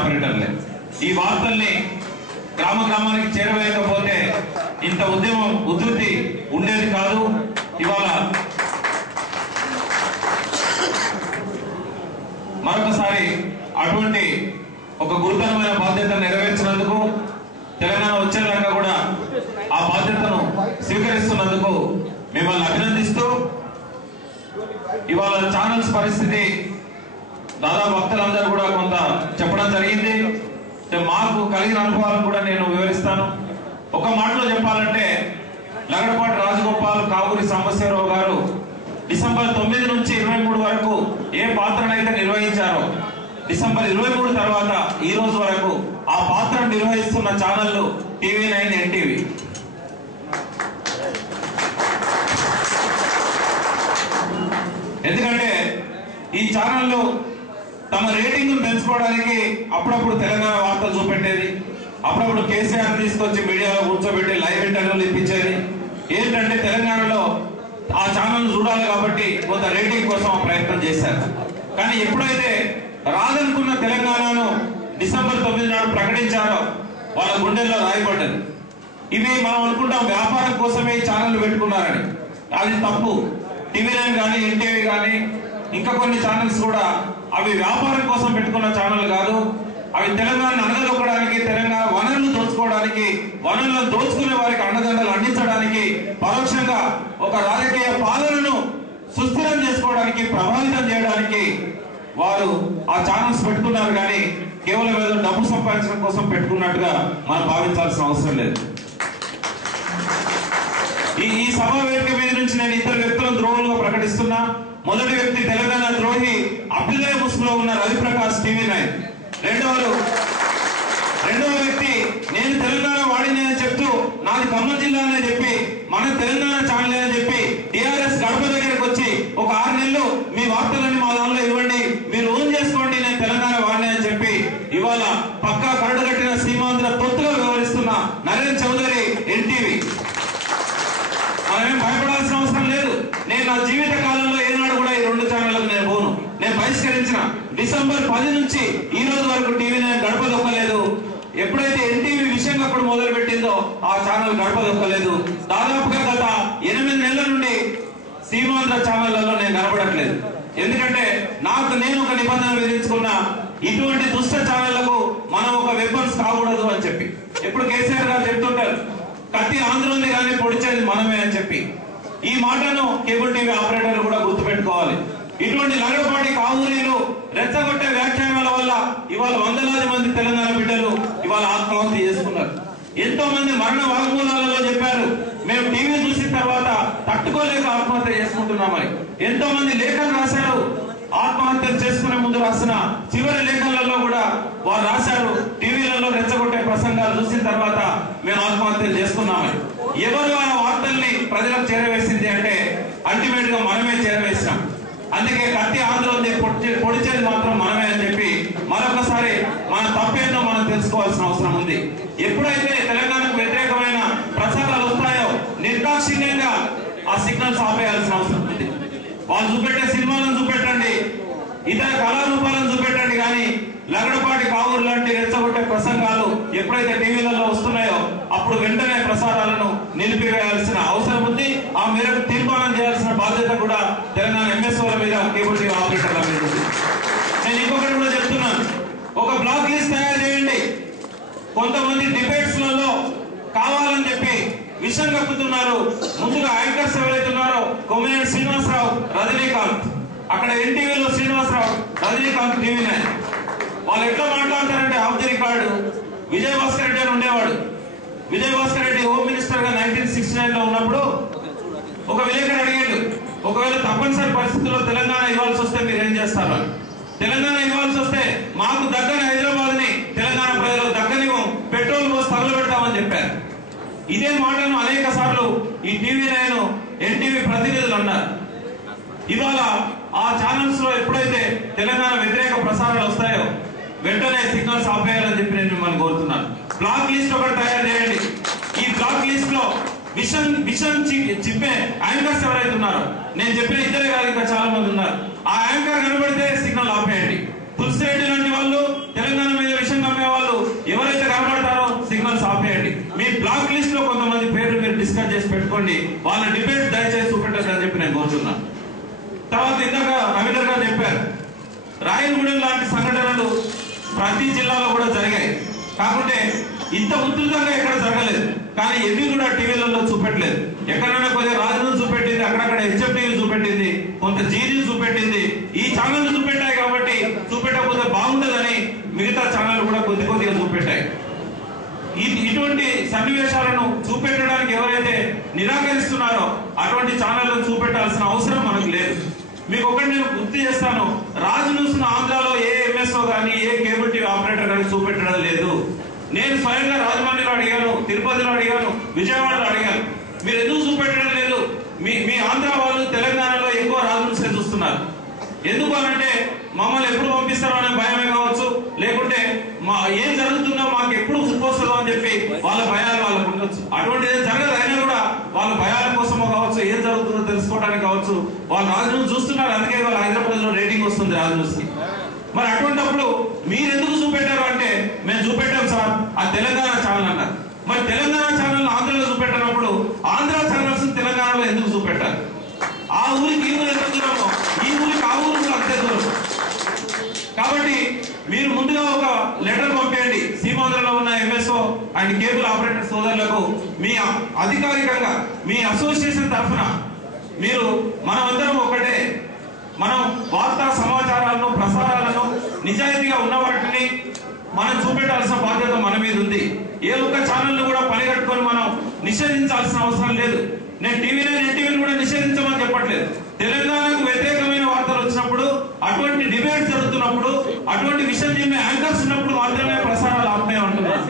ఆపరేటర్లే. ఈ వార్తల్ని గ్రామ గ్రామానికి చేరవేయకపోతే ఇంత ఉద్యమం ఉధృతి ఉండేది కాదు. ఇవాళ మరొకసారి అటువంటి ఒక గురుతరమైన బాధ్యత నెరవేర్చినందుకు, తెలంగాణ వచ్చేదాకా కూడా ఆ బాధ్యతను స్వీకరిస్తున్నందుకు మిమ్మల్ని అభినందిస్తూ, ఇవాళ ఛానల్స్ పరిస్థితి దాదాపు భక్తులందరూ కూడా కొంత చెప్పడం జరిగింది. మాకు కలిగిన అనుభవాలను కూడా నేను వివరిస్తాను. ఒక మాటలో చెప్పాలంటే లగడపాటి రాజగోపాల్, కావూరి సాంబశివరావు గారు డిసెంబర్ 9 నుంచి 23 వరకు ఏ పాత్రనైతే నిర్వహించారో, డిసెంబర్ 23 తర్వాత ఈ రోజు వరకు ఆ పాత్రను నిర్వహిస్తున్న ఛానళ్లు TV9, NTV. ఎందుకంటే ఈ ఛానళ్లు తమ రేటింగ్ పెంచుకోవడానికి అప్పుడప్పుడు తెలంగాణ వార్తలు చూపెట్టేది, అప్పుడప్పుడు కేసీఆర్ తీసుకొచ్చి మీడియాలో కూర్చోబెట్టి లైవ్ ఇంటర్వ్యూలు ఇప్పించేది. ఏంటంటే తెలంగాణలో ఆ ఛానల్ చూడాలి కాబట్టి కొంత రేటింగ్ కోసం ప్రయత్నం చేశారు. కానీ ఎప్పుడైతే రాదనుకున్న తెలంగాణను డిసెంబర్ 9 నాడు ప్రకటించారో వాళ్ళ గుండెల్లో రాయబడ్డది. ఇవి మనం అనుకుంటాం వ్యాపారం కోసమే ఈ ఛానల్ పెట్టుకున్నారని. అది తప్పు. TV9 కానీ, NTV కానీ, ఇంకా కొన్ని ఛానల్స్ కూడా అవి వ్యాపారం కోసం పెట్టుకున్న ఛానల్ కాదు. అవి తెలంగాణను అనగదొక్కడానికి, తెలంగాణ వనరులు దోచుకోవడానికి, వనరులను దోచుకునే వారికి అండదండలు అందించడానికి, పరోక్షంగా ఒక రాజకీయ పాలనను సుస్థిరం చేసుకోవడానికి, ప్రభావితం చేయడానికి వారు ఆ ఛానల్స్ పెట్టుకున్నారు. కానీ కేవలం ఏదో డబ్బు సంపాదించడం కోసం పెట్టుకున్నట్టుగా మనం భావించాల్సిన అవసరం లేదు. ఈ సభా వేదిక మీద నుంచి నేను ఇద్దరు వ్యక్తులను ద్రోహులుగా ప్రకటిస్తున్నా. మొదటి వ్యక్తి తెలంగాణ ద్రోహి అభ్యుదయ ముసుగులో ఉన్న రవిప్రకాష్, TV9. రెండవ వ్యక్తి నేను తెలంగాణ వాడిని అని చెప్తూ నాది ఖమ్మం జిల్లా అని చెప్పి మన తెలంగాణ ఛానల్ అని చెప్పి TRS గడప దగ్గరకు వచ్చి ఒక 6 నెలలు మీ వార్తలన్నీ మా దానిలో ఇవ్వండి, మీరు ఓన్ చేసుకోండి, నేను తెలంగాణ వాడిని అని చెప్పి ఇవాళ పక్కా కరడు కట్టిన సీమాంధ్ర తొత్తుగా వ్యవహరిస్తున్న నరేన్ చౌదరి, NTV. మనమేం భయపడాల్సిన అవసరం లేదు. నేను నా జీవిత కాలంలో ఏనాడు కూడా ఈ 2 ఛానళ్లకు నేను పోను. నేను బహిష్కరించిన. డిసెంబర్ 10 నుంచి ఈ రోజు వరకు TV9 గడప దొక్కలేదు. ఎప్పుడైతే NTV విషయం అప్పుడు మొదలు పెట్టిందో ఆ ఛానల్ గడప దొక్కలేదు. దాదాపుగా గత 8 నెలల నుండి సీమాంధ్ర ఛానళ్లలో నేను కనబడట్లేదు. ఎందుకంటే నేను ఒక నిబంధన విధించుకున్నా, ఇటువంటి దుష్ట ఛానళ్లకు మనం ఒక వెపన్స్ కాకూడదు అని చెప్పి. ఎప్పుడు కేసీఆర్ గారు చెప్తుంటారు, కత్తి ఆంధ్ర ఉంది కానీ పొడిచేది మనమే అని చెప్పి. ఈ మాటను కేబుల్ TV ఆపరేటర్లు కూడా గుర్తుపెట్టుకోవాలి. ఇటువంటి లగడపాటి, కావూరీలు రెచ్చగొట్టే వ్యాఖ్యానాల వల్ల ఇవాళ వందలాది మంది తెలంగాణ బిడ్డలు ఇవాళ ఆత్మహత్య చేసుకున్నారు. ఎంతో మంది మరణ వాగ్మూలాలలో చెప్పారు, మేము టీవీ చూసిన తర్వాత తట్టుకోలేక ఆత్మహత్య చేసుకుంటున్నామని. ఎంతో మంది లేఖలు రాశారు. ఆత్మహత్యలు చేసుకునే ముందు రాసిన చివరి లేఖలలో కూడా వారు రాశారు, టీవీలలో రెచ్చగొట్టే ప్రసంగాలు చూసిన తర్వాత మేము ఆత్మహత్యలు చేసుకున్నామని. ఎవరు ఆ వార్తల్ని ప్రజలకు చేరవేసింది అంటే అల్టిమేట్ గా మనమే చేరవేసినాం. అందుకే కత్తి ఆంధ్ర ఉంది, పొడిచేది మాత్రం మనమే అని చెప్పి మరొకసారి మన తప్పేందో మనం తెలుసుకోవాల్సిన అవసరం ఉంది. ఎప్పుడైతే తెలంగాణకు వ్యతిరేకమైన ప్రచారాలు వస్తాయో నిర్దాక్షిణ్యంగా ఆ సిగ్నల్స్ ఆపేయాల్సిన అవసరం ఉంది. వాళ్ళు చూపెట్టే సినిమాలను చూపెట్టండి, ఇతర కళారూపాలను చూపెట్టండి, కానీ లగడపాటి, కావూరు లాంటి రెచ్చగొట్టే ప్రసంగాలు ఎప్పుడైతే టీవీలలో వస్తున్నాయో అప్పుడు వెంటనే ప్రసారాలను నిలిపివేయాల్సిన అవసరం ఉంది. ఆ మేరకు తీర్మానం చేయాల్సిన బాధ్యత కూడా తెలంగాణ MSOల మీద, కేబుల్ TV ఆపరేటర్ల మీద ఉంది. నేను ఇంకొకటి కూడా చెప్తున్నాను, ఒక బ్లాక్ లిస్ట్ తయారు చేయండి. కొంతమంది డిబేట్స్ లలో కావాలని చెప్పి విషం కప్పుతున్నారు. ముందుగా యాంకర్స్ ఎవరైతే ఉన్నారో కొమ్మినేని శ్రీనివాసరావు, రజనీకాంత్, అక్కడ NTVలో శ్రీనివాసరావు, రజనీకాంత్, TV9. వాళ్ళు ఎట్లా మాట్లాడతారంటే off the record. Vijayabhaskar Reddy అని ఉండేవాడు. విజయభాస్కర్ రెడ్డి హోమ్ మినిస్టర్ గా 1969 లో ఉన్నప్పుడు ఒక విలేకరు అడిగాడు, ఒకవేళ తప్పనిసరి పరిస్థితుల్లో తెలంగాణ ఇవ్వాల్సి వస్తే మీరు ఏం చేస్తారు అని. తెలంగాణ ఇవ్వాల్సి వస్తే మాకు దగ్గర హైదరాబాద్ ని తెలంగాణ ప్రజలకు దగ్గరని పెట్రోల్ పోసి తగలబెడతామని చెప్పారు. ఇదే మాటను అనేక సార్లు ఈ TV9, NTV ప్రతినిధులు అన్నారు. ఇవాళ ఆ ఛానల్స్ లో ఎప్పుడైతే తెలంగాణ వ్యతిరేక ప్రసారాలు వస్తాయో వెంటనే సిగ్నల్స్ ఆపేయాలని చెప్పి నేను మిమ్మల్ని కోరుతున్నాను. బ్లాక్ లిస్ట్ ఒకటి తయారు చేయండి. ఈ బ్లాక్ లిస్ట్ లో విషం చెప్పే యాంకర్స్ ఎవరైతే ఉన్నారో, నేను చెప్పిన ఇద్దరే కాదు ఇంకా చాలా మంది ఉన్నారు, ఆ యాంకర్ కనబడితే సిగ్నల్ ఆపేయండి. తులసిరెడ్డి లాంటి వాళ్ళు తెలంగాణ మీద విషం చెప్పండి, వాళ్ళ డిబేట్ దయచేసి చూపెట్టదని చెప్పి నేను కోరుతున్నాను. తర్వాత ఇందాక రవీంద్ర గారు చెప్పారు, రాయలగూడెం లాంటి సంఘటనలు ప్రతి జిల్లాలో కూడా జరిగాయి. కాకుంటే ఇంత ఉధృతంగా ఎక్కడ జరగలేదు, కానీ ఎన్ని కూడా టీవీలలో చూపెట్టలేదు. ఎక్కడైనా కొద్దిగా రాజధాని చూపెట్టింది, అక్కడక్కడ హెచ్ఎఫ్టీవీ చూపెట్టింది, కొంత జీడీ చూపెట్టింది. ఈ ఛానల్ చూపెట్టాయి కాబట్టి చూపెట్టకపోతే బాగుండదని మిగతా ఛానల్ కూడా కొద్దిగా చూపెట్టాయి. ఇటువంటి సన్నివేశాలను చూపెట్టడానికి ఎవరైతే నిరాకరిస్తున్నారో అటువంటి ఛానళ్లను చూపెట్టాల్సిన అవసరం మనకు లేదు. మీకు ఒకటి నేను గుర్తు చేస్తాను, రాజు న్యూస్ ఆంధ్రాలో ఏ ఎంఎస్ఓ కానీ ఏ కేబుల్ టీవీ ఆపరేటర్ కానీ చూపెట్టడం లేదు. నేను స్వయంగా రాజమండ్రిలో అడిగాను, తిరుపతిలో అడిగాను, విజయవాడలో అడిగాను, మీరు ఎందుకు చూపెట్టడం లేదు? మీ ఆంధ్ర వాళ్ళు తెలంగాణలో ఎక్కువ రాజు న్యూస్ చూస్తున్నారు. ఎందుకు అనంటే మమ్మల్ని ఎప్పుడు పంపిస్తారో అనే భయమే కావచ్చు, లేకుంటే ఏం జరుగుతుందో మాకు ఎప్పుడు వస్తుందో అని చెప్పి వాళ్ళ భయాలు వాళ్ళకు ఉండొచ్చు. అటువంటిది జరగదు, అయినా కూడా వాళ్ళ భయాల కోసమో కావచ్చు, ఏం జరుగుతుందో తెలుసుకోవడానికి కావచ్చు, వాళ్ళు రాజు న్యూస్ చూస్తున్నారు. అందుకే వాళ్ళ హైదరాబాద్ లో రేటింగ్ వస్తుంది రాజు న్యూస్ కి. మరి అటువంటిప్పుడు మీరు ఎందుకు చూపెట్టారు అంటే, మేము చూపెట్టాం సార్, ఆ తెలంగాణ ఛానల్ అన్నారు. మరి తెలంగాణ ఛానల్ ఆంధ్రలో చూపెట్టినప్పుడు ఆంధ్ర ఛానల్స్ తెలంగాణలో ఎందుకు చూపెట్టారు? ఆ ఊరికి ఈ ఊరు ఎంత దూరమో ఈ ఊరికి ఆ ఊరు కూడా అంతే దూరం. కాబట్టి మీరు ముందుగా ఒక లెటర్ పంపేయండి సీమాంధ్రలో ఉన్న ఎంఎస్ఓ అండ్ కేబుల్ ఆపరేటర్ సోదరులకు. మీ అధికారికంగా మీ అసోసియేషన్ తరఫున మీరు మనమందరం ఒకటే, మనం వార్తా సమాచారాలను ప్రసారాలను నిజాయితీగా ఉన్న వాటిని మనం చూపెట్టాల్సిన బాధ్యత మన మీద ఉంది. ఏ ఒక్క ఛానల్ కూడా పనిగట్టుకొని మనం నిషేధించాల్సిన అవసరం లేదు. నేను టీవీని కూడా నిషేధించమని చెప్పట్లేదు. తెలంగాణకు వ్యతిరేకమైన వార్తలు వచ్చినప్పుడు, అటువంటి డిబేట్ జరుగుతున్నప్పుడు, అటువంటి విషయం చెప్పే యాంకర్స్ ఉన్నప్పుడు మాత్రమే ప్రసారాలు ఆపేయమంటున్నారు.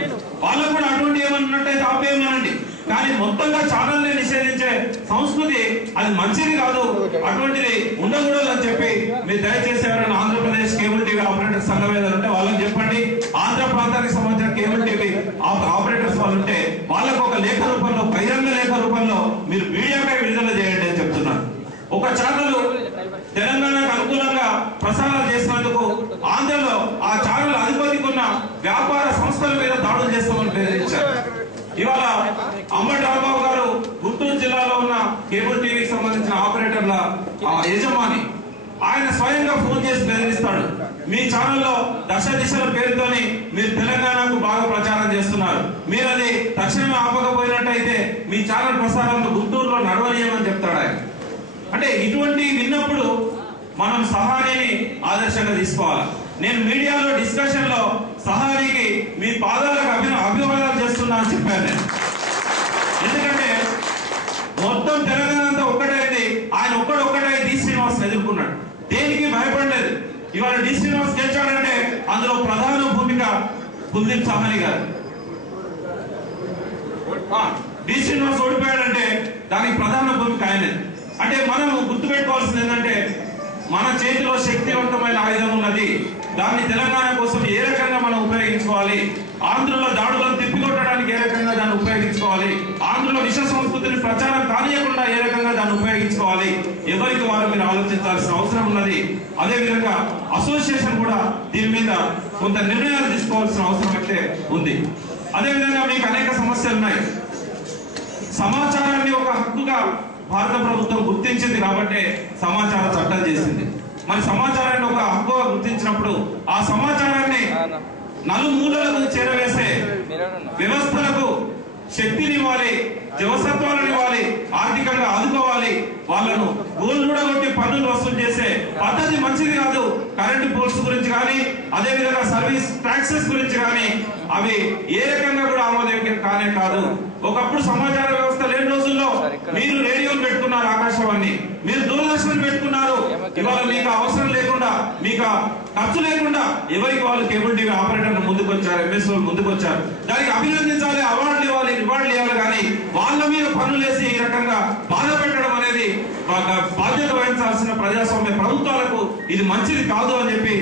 వాళ్ళకు కూడా అటువంటి ఏమన్నట్టయితే ఆపేయమనండి, కానీ మొత్తంగా ఛానల్ని నిషేధించే సంస్కృతి అది మంచిది కాదు, అటువంటిది ఉండకూడదు అని చెప్పి మీరు దయచేసి ఎవరైనా ఆంధ్రప్రదేశ్ కేబుల్ టీవీ ఆపరేటర్ సంఘం ఏదైనా ఉంటే వాళ్ళని చెప్పండి. ఆంధ్ర ప్రాంతానికి సంబంధించిన కేబుల్ టీవీ ఆపరేటర్స్ వాళ్ళు ఉంటే వాళ్ళకు ఒక లేఖ రూపంలో, బహిరంగ లేఖ రూపంలో మీరు మీడియాపై విడుదల చేయండి అని చెప్తున్నారు. ఒక ఛానల్ తెలంగాణకు అనుకూలంగా ప్రసారాలు చేసినందుకు ఆంధ్రలో ఆ ఛానల్ అధిపతికి ఉన్న వ్యాపార సంస్థల మీద దాడులు చేస్తామని బెదిరించారు. ఇవాళ అంబటి రాంబాబు గారు గుంటూరు జిల్లాలో ఉన్న కేబుల్ టీవీకి సంబంధించిన ఆపరేటర్ల యజమాని, ఆయన స్వయంగా ఫోన్ చేసి బెదిరిస్తాడు, మీ ఛానల్లో దశ దిశల పేరుతోని మీరు తెలంగాణకు బాగా ప్రచారం చేస్తున్నారు, మీరు అది తక్షణమే ఆపకపోయినట్టయితే మీ ఛానల్ ప్రసారాలను గుంటూరులో నడవనీయమని చెప్తాడు ఆయన. అంటే ఇటువంటి విన్నప్పుడు మనం సహానిని ఆదర్శంగా తీసుకోవాలి. నేను మీడియాలో డిస్కషన్ లో సహానికి మీ పాదాలకు అభివాదాలు చేస్తున్నా అని చెప్పాను నేను. ఎందుకంటే మొత్తం తెలంగాణ అంతా ఒక్కటైంది, ఆయన ఒక్కడొక్కటే డి శ్రీనివాస్ ఎదుర్కొన్నాడు, దేనికి భయపడలేదు. ఇవాళ డి శ్రీనివాస్ గెలిచాడంటే అందులో ప్రధాన భూమిక కుల్దీప్ సహాని గారు. డి శ్రీనివాస్ ఓడిపోయాడంటే దానికి ప్రధాన భూమిక ఆయనే. అంటే మనం గుర్తుపెట్టుకోవాల్సింది ఏంటంటే, మన చేతిలో శక్తివంతమైన ఆయుధం ఉన్నది, దాన్ని తెలంగాణ కోసం ఏ రకంగా మనం ఉపయోగించుకోవాలి, ఆంధ్రలో దాడులను తిప్పికొట్టడానికి ఏ రకంగా దాన్ని ఉపయోగించుకోవాలి, ఆంధ్రలో విష సంస్కృతిని ప్రచారం కానియకుండా ఏ రకంగా దాన్ని ఉపయోగించుకోవాలి, ఎవరికి వారు మీరు ఆలోచించాల్సిన అవసరం ఉన్నది. అదేవిధంగా అసోసియేషన్ కూడా దీని మీద కొంత నిర్ణయాలు తీసుకోవాల్సిన అవసరం అయితే ఉంది. అదేవిధంగా మీకు అనేక సమస్యలు ఉన్నాయి. సమాచారాన్ని ఒక హక్కుగా భారత ప్రభుత్వం గుర్తించింది కాబట్టి సమాచార చట్టం చేసింది. మరి సమాచారాన్ని ఒక హక్కుగా గుర్తించినప్పుడు ఆ సమాచారాన్ని నలుమూలలకు చేరవేసే వ్యవస్థలకు శక్తినివ్వాలి, జవసత్వాలను ఇవ్వాలి, ఆర్థికంగా ఆదుకోవాలి, వాళ్ళను గోల్గొట్టి పన్నులు వసూలు చేసే పద్ధతి మంచిది కాదు. కరెంటు పోల్స్ గురించి కానీ, అదేవిధంగా సర్వీస్ ట్యాక్సెస్ గురించి కానీ అవి ఏ రకంగా కూడా ఆమోదయోగ్యం కానే కాదు. ఒకప్పుడు సమాచార వ్యవస్థ లేని రోజుల్లో మీరు రేడియోలు పెట్టుకున్నారు, ఆకాశవాణి, మీరు దూరదర్శన్ పెట్టుకున్నారు. ఇవాళ మీకు అవసరం లేకుండా, మీకు ఖర్చు లేకుండా ఎవరికి వాళ్ళు కేబుల్ టీవీ ఆపరేటర్లు ముందుకు వచ్చారు, ఎంఎస్ఓలు ముందుకు వచ్చారు. దానికి అభినందించాలి, అవార్డులు ఇవ్వాలి, రివార్డులు ఇవ్వాలి. కానీ వాళ్ళ మీద పన్నులు వేసి ఈ రకంగా బాధ పెట్టడం అనేది బాధ్యత వహించాల్సిన ప్రజాస్వామ్య ప్రభుత్వాలకు ఇది మంచిది కాదు అని చెప్పి